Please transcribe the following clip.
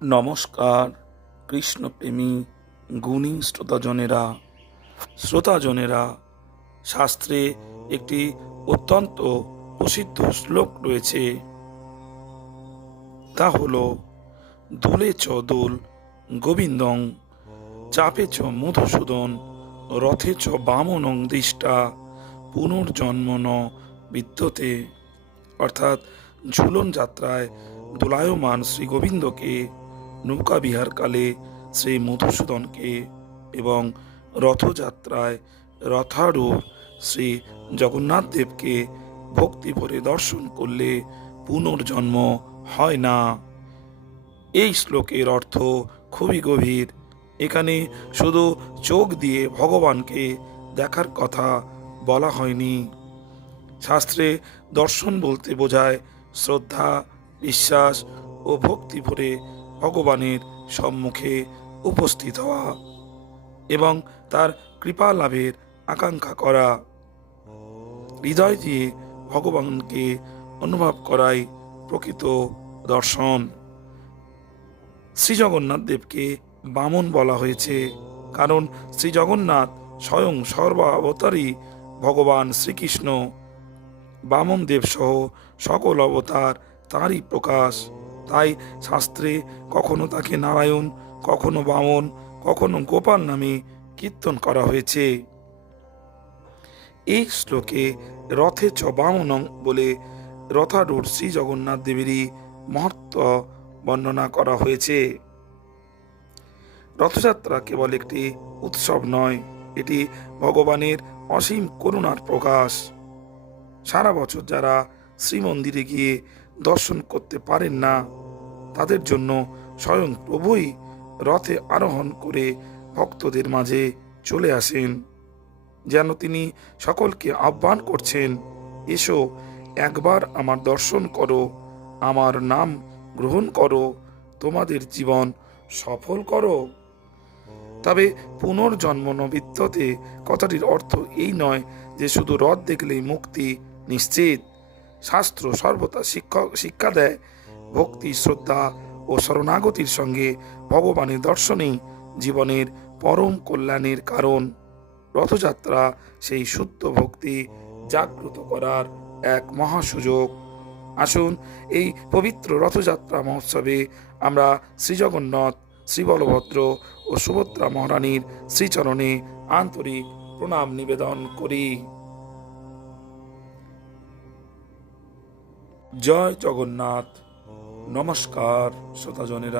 নমস্কার কৃষ্ণপ্রেমী গুণী শ্রোতাজনেরা। শাস্ত্রে একটি অত্যন্ত প্রসিদ্ধ শ্লোক রয়েছে, তা হল দোলে চ দোল গোবিন্দং চাপে চ মধুসূদন রথে চ বামনং দৃষ্টা পুনর্জন্ম ন বিদ্যতে। অর্থাৎ ঝুলন যাত্রায় দোলায়মান শ্রী গোবিন্দকে, নৌকা বিহারকালে শ্রী মধুসূদনকে এবং রথযাত্রায় রথারূঢ় শ্রী জগন্নাথ দেবকে ভক্তি ভরে দর্শন করলে পুনর্জন্ম হয় না। এই শ্লোকের অর্থ খুবই গভীর। এখানে শুধু চোখ দিয়ে ভগবানকে দেখার কথা বলা হয়নি। শাস্ত্রে দর্শন বলতে বোঝায় শ্রদ্ধা, বিশ্বাস ও ভক্তি ভরে ভগবানের সম্মুখে উপস্থিত হওয়া এবং তার কৃপা লাভের আকাঙ্ক্ষা করা। হৃদয় দিয়ে ভগবানকে অনুভব করাই প্রকৃত দর্শন। শ্রী জগন্নাথ দেবকে বামন বলা হয়েছে কারণ শ্রী জগন্নাথ স্বয়ং সর্বাবতারী ভগবান শ্রীকৃষ্ণ। বামন দেব সহ সকল অবতার তাঁরই প্রকাশ। তাই শাস্ত্রে কখনো তাকে নারায়ণ, কখনো বামন, কখনো গোপাল নামে কীর্তন করা হয়েছে। এই শ্লোকে রথে চ বামনং বলে রথারূঢ় শ্রী জগন্নাথ দেবেরই মহত্ব বর্ণনা করা হয়েছে। রথযাত্রা কেবল একটি উৎসব নয়, এটি ভগবানের অসীম করুণার প্রকাশ। সারা বছর যারা শ্রীমন্দিরে গিয়ে দর্শন করতে পারেন না, তাদের জন্য স্বয়ং প্রভুই রথে আরোহণ করে ভক্তদের মাঝে চলে আসেন, যেন তিনি সকলকে আহ্বান করছেন, এসো একবার আমার দর্শন করো, আমার নাম গ্রহণ করো, তোমাদের জীবন সফল করো। তবে পুনর্জন্ম ন বিদ্যতে কথাটির অর্থ এই নয় যে শুধু রথ দেখলেই মুক্তি নিশ্চিত। শাস্ত্র সর্বদা শিক্ষা দেয়, ভক্তি, শ্রদ্ধা ও শরণাগতির সঙ্গে ভগবানের দর্শনই জীবনের পরম কল্যাণের কারণ। রথযাত্রা সেই শুদ্ধ ভক্তি জাগ্রত করার এক মহাসুযোগ। আসুন এই পবিত্র রথযাত্রা মহোৎসবে আমরা শ্রী জগন্নাথ, শ্রী বলভদ্র ও সুভদ্রা মহারানীর শ্রীচরণে আন্তরিক প্রণাম নিবেদন করি। জয় জগন্নাথ। নমস্কার শ্রোতাজনেরা।